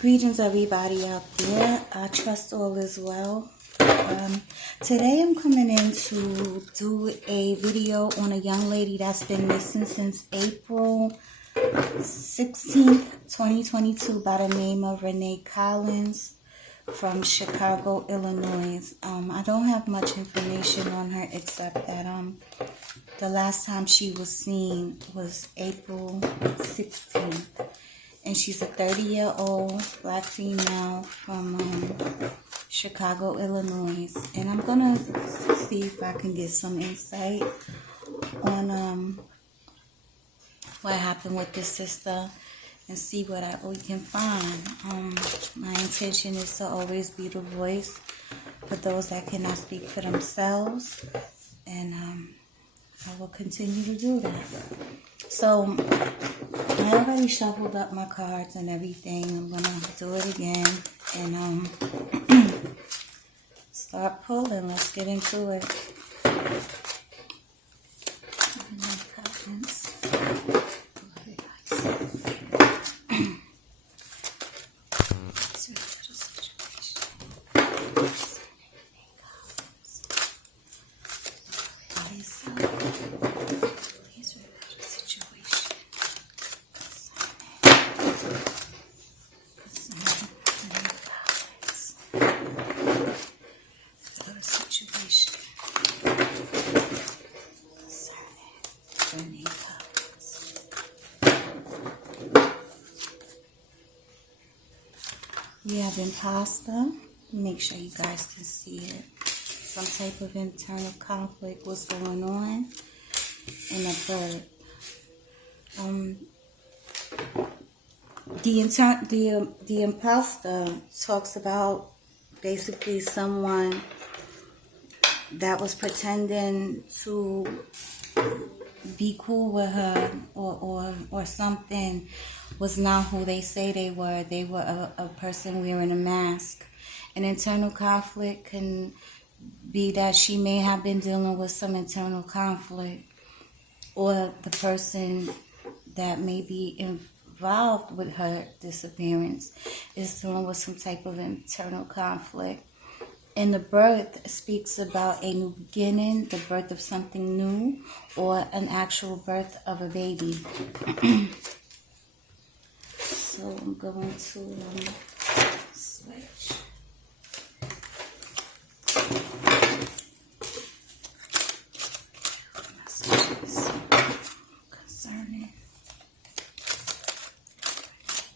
Greetings everybody out there. I trust all is well. Today I'm coming in to do a video on a young lady that's been missing since April 16th, 2022 by the name of Renee Collins from Chicago, Illinois. I don't have much information on her except that the last time she was seen was April 16th. And she's a 30-year-old black female from Chicago, Illinois. And I'm going to see if I can get some insight on what happened with this sister and see what we can find. My intention is to always be the voice for those that cannot speak for themselves. And I will continue to do that. So, I already shuffled up my cards and everything. I'm going to do it again and start pulling. Let's get into it. We have imposter. Make sure you guys can see it. Some type of internal conflict was going on in the bird. The imposter talks about basically someone that was pretending to be cool with her or something was not who they say they were. They were a person wearing a mask. An internal conflict can be that she may have been dealing with some internal conflict, or the person that may be involved with her disappearance is dealing with some type of internal conflict. And the birth speaks about a new beginning, the birth of something new, or an actual birth of a baby. So I'm going to switch. Messages concerning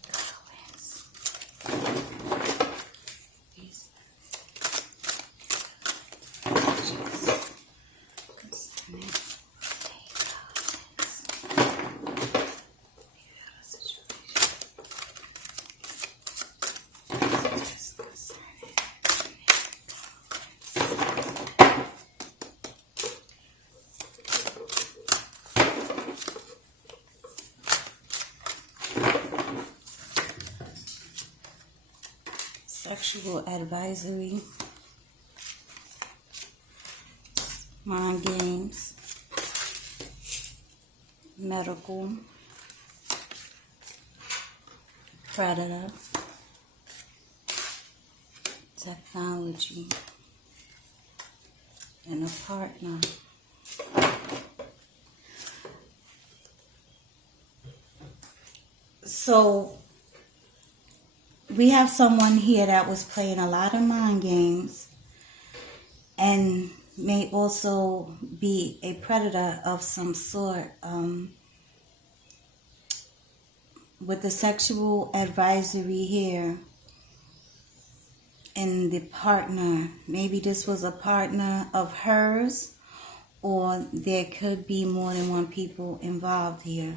Collins. These messages concerning sexual advisory, mind games, medical, predator, technology, and a partner. So we have someone here that was playing a lot of mind games and may also be a predator of some sort. With the sexual advisory here and the partner, maybe this was a partner of hers, or there could be more than one people involved here.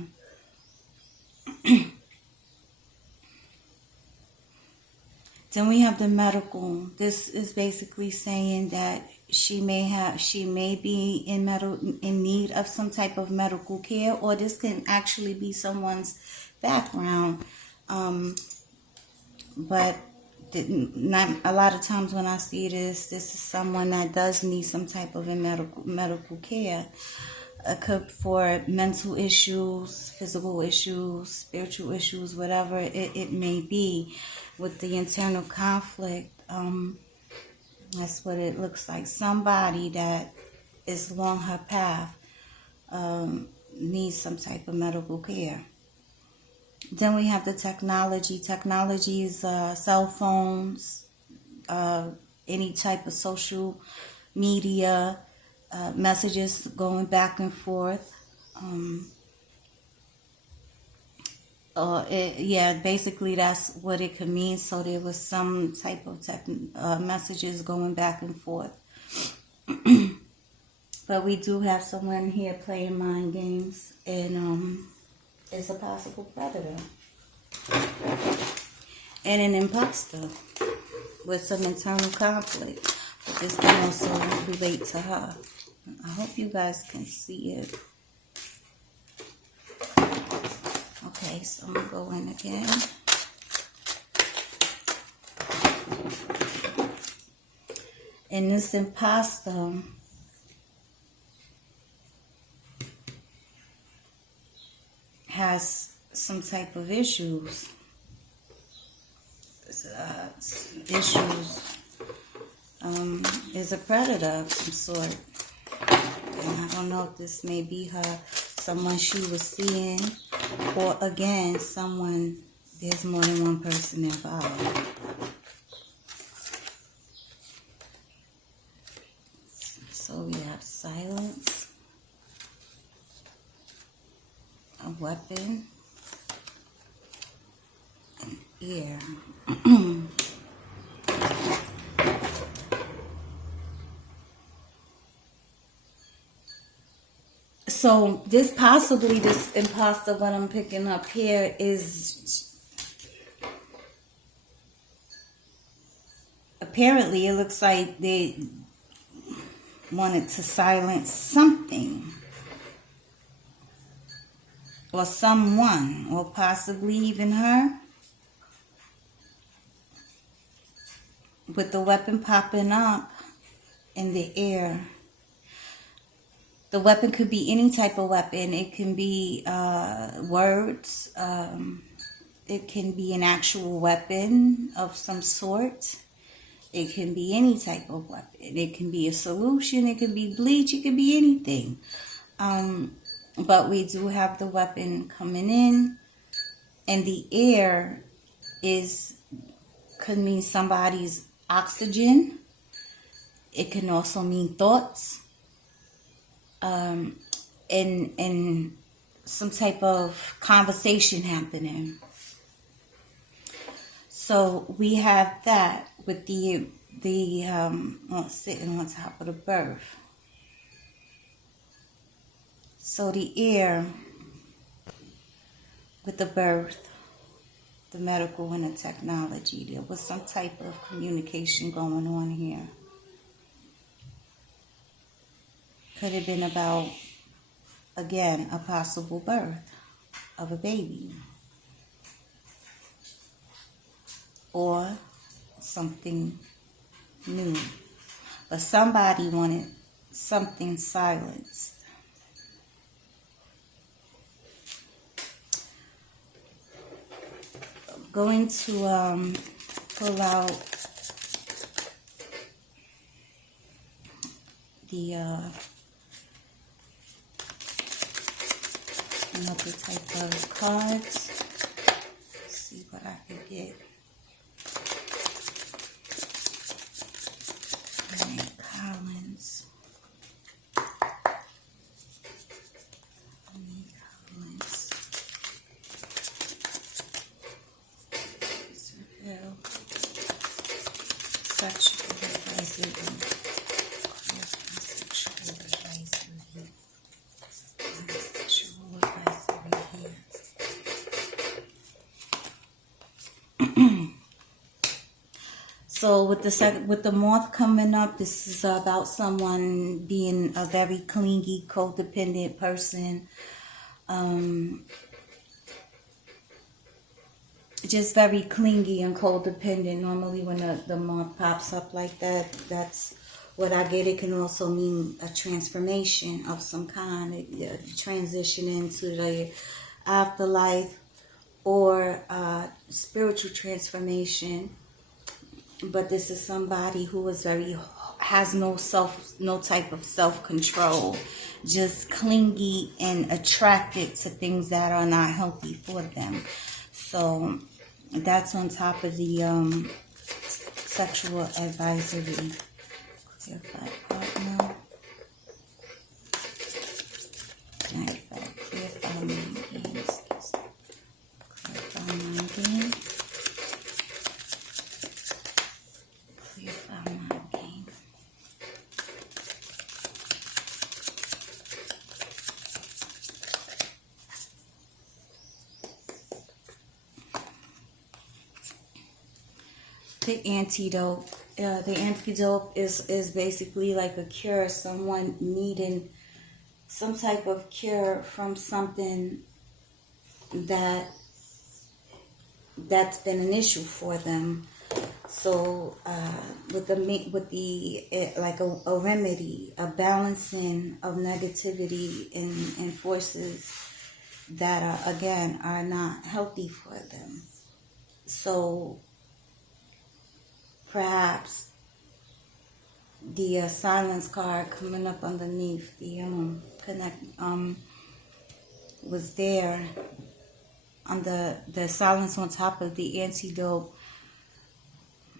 Then we have the medical. This is basically saying that she may be in need of some type of medical care, or this can actually be someone's background. But not a lot of times when I see this is someone that does need some type of medical care. for mental issues, physical issues, spiritual issues, whatever it may be with the internal conflict. That's what it looks like. Somebody that is along her path needs some type of medical care. Then we have the technology. Technology is cell phones, any type of social media, messages going back and forth. Basically that's what it could mean. So there was some type of messages going back and forth. But we do have someone here playing mind games, and is a possible predator and an imposter with some internal conflict. But this can also relate to her. I hope you guys can see it. Okay, so I'm going to go in again. And this imposter has some type of issues. Is a predator of some sort. And I don't know if this may be her, someone she was seeing, or again, someone, there's more than one person involved. So we have silence, a weapon, an ear. So this imposter, what I'm picking up here is, apparently it looks like they wanted to silence something or someone, or possibly even her, with the weapon popping up in the air. The weapon could be any type of weapon. It can be words. It can be an actual weapon of some sort. It can be any type of weapon. It can be a solution. It can be bleach. It can be anything. But we do have the weapon coming in. And the air could mean somebody's oxygen. It can also mean thoughts. And some type of conversation happening. So we have that with the sitting on top of the birth. So the air with the birth, the medical and the technology, there was some type of communication going on here. Could have been about, again, a possible birth of a baby. Or something new. But somebody wanted something silenced. I'm going to pull out the another type of cards. Let's see what I can get. Renee Collins. Renee Collins. Israel. Sexual advisory. So with the moth coming up, this is about someone being a very clingy, codependent person. Just very clingy and codependent. Normally when the moth pops up like that, that's what I get, it can also mean a transformation of some kind, a transition into the afterlife, or spiritual transformation. But this is somebody who is has no type of self-control, just clingy and attracted to things that are not healthy for them. So that's on top of the sexual advisory. Clarify partner. Matter of fact, clarify mind games. Clarify mind game. Clarify mind game. The antidote. The antidote is basically like a cure. Someone needing some type of cure from something that's been an issue for them. So with the like a remedy, a balancing of negativity and forces that are not healthy for them. So perhaps the silence card coming up underneath the was there on the silence on top of the antidote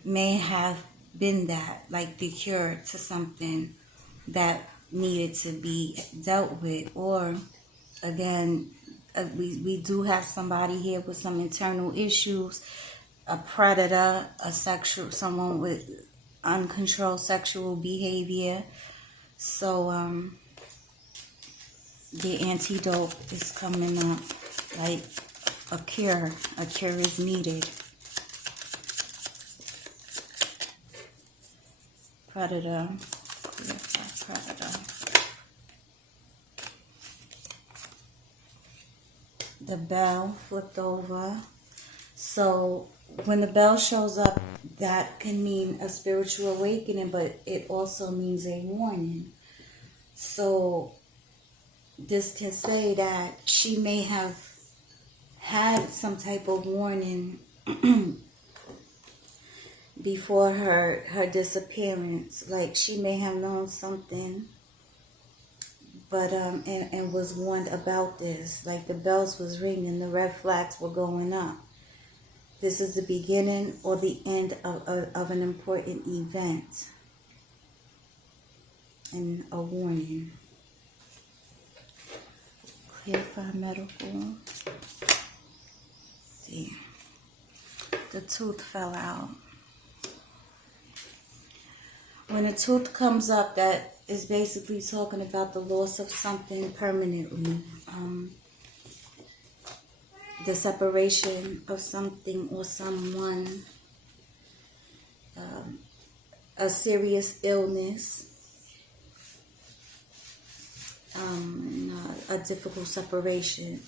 may have been that, like the cure to something that needed to be dealt with. Or again, we do have somebody here with some internal issues, a predator, someone with uncontrolled sexual behavior. So the antidote is coming up, like a cure is needed. Predator. The bell flipped over. So when the bell shows up, that can mean a spiritual awakening, but it also means a warning. So this can say that she may have had some type of warning before her disappearance. Like she may have known something, but and was warned about this. Like the bells was ringing, the red flags were going up. This is the beginning or the end of an important event and a warning. Clarify medical. Damn. The tooth fell out. When a tooth comes up, that is basically talking about the loss of something permanently. The separation of something or someone, a serious illness, a difficult separation,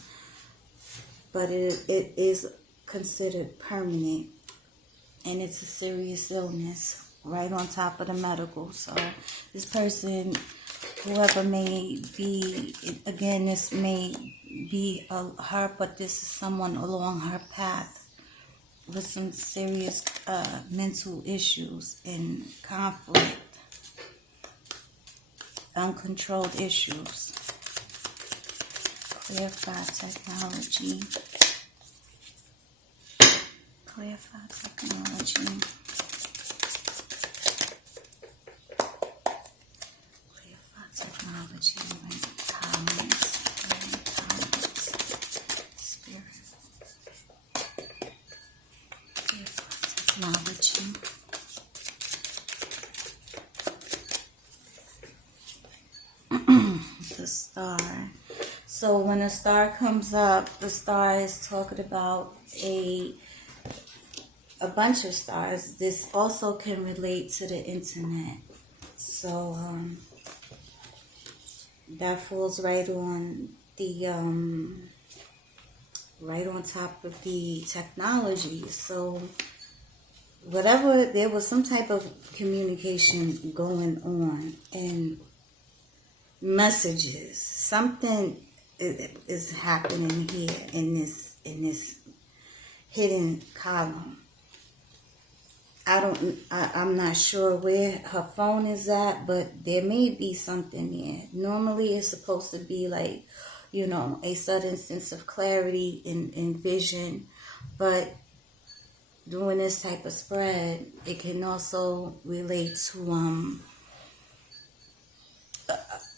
but it is considered permanent, and it's a serious illness right on top of the medical. So this person, whoever may be, again, this may be her, but this is someone along her path with some serious mental issues and conflict, uncontrolled issues. Clarify technology. Clarify technology. Technology, comments, spirit, technology. The star. So when a star comes up, the star is talking about a bunch of stars. This also can relate to the internet. So that falls right on the right on top of the technology. So whatever, there was some type of communication going on and messages. Something is happening here in this hidden column. I'm not sure where her phone is at, but there may be something there. Normally it's supposed to be like, a sudden sense of clarity and vision, but doing this type of spread, it can also relate to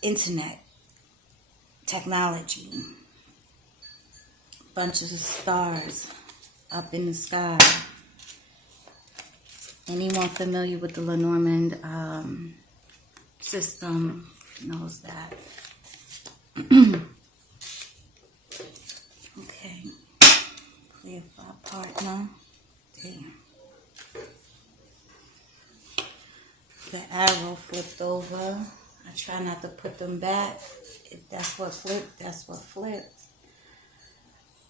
internet technology, bunches of stars up in the sky. Anyone familiar with the Lenormand system knows that. Okay, clear for our partner. Damn. The arrow flipped over. I try not to put them back. If that's what flipped, that's what flipped.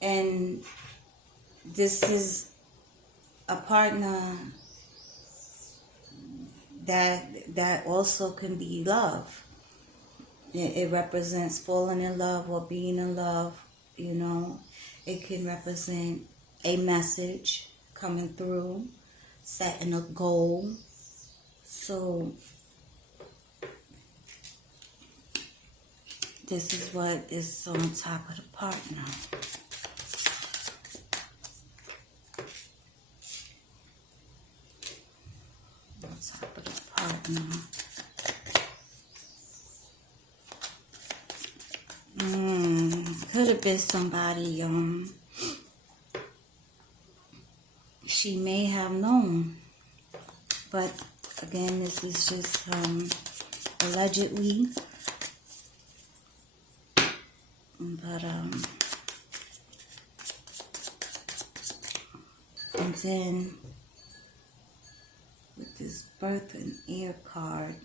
And this is a partner that also can be love. It represents falling in love or being in love, It can represent a message coming through, setting a goal. So this is what is on top of the partner. On top of the partner. Could have been somebody she may have known, but again, this is just allegedly. But and then with this birth and air card,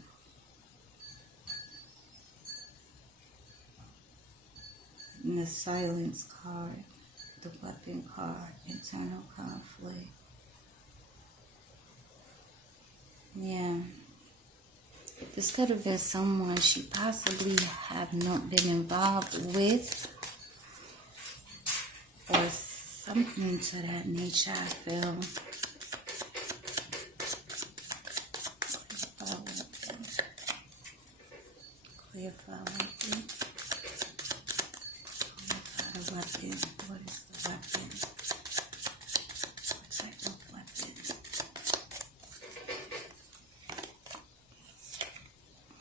and the silence card, the weapon card, internal conflict. Yeah. This could have been someone she possibly have not been involved with, or something to that nature, I feel. Clear file weapon. The weapon. What is the weapon? What type of weapon?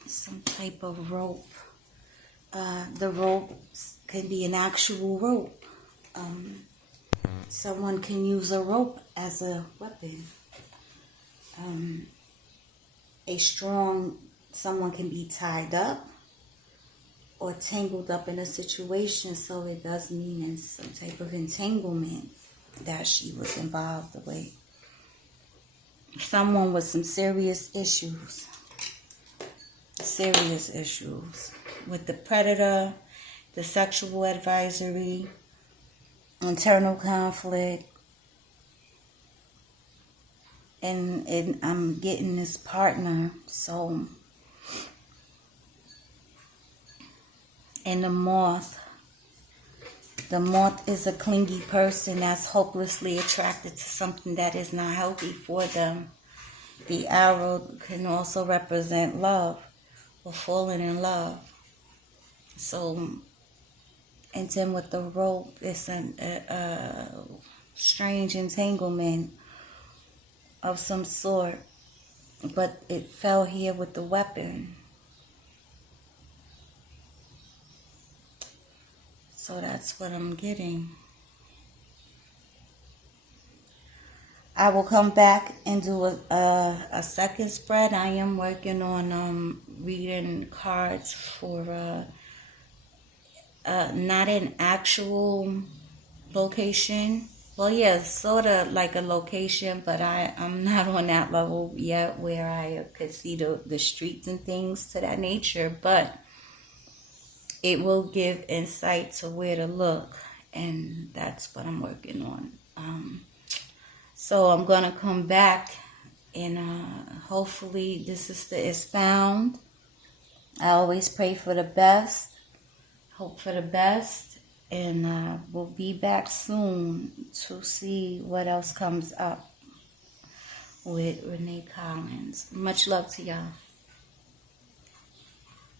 Some type of rope. The rope can be an actual rope. Someone can use a rope as a weapon. Someone can be tied up or tangled up in a situation, so it does mean in some type of entanglement that she was involved with. Someone with some serious issues with the predator, the sexual advisory, internal conflict, and I'm getting this partner, so. And the moth is a clingy person that's hopelessly attracted to something that is not healthy for them. The arrow can also represent love or falling in love. So, and then with the rope, it's a strange entanglement of some sort, but it fell here with the weapon. So that's what I'm getting. I will come back and do a second spread. I am working on reading cards for not an actual location. Well, yeah, sort of like a location, but I'm not on that level yet where I could see the streets and things to that nature, but it will give insight to where to look, and that's what I'm working on. So I'm going to come back and hopefully this sister is found. I always pray for the best, hope for the best, and we'll be back soon to see what else comes up with Renee Collins. Much love to y'all.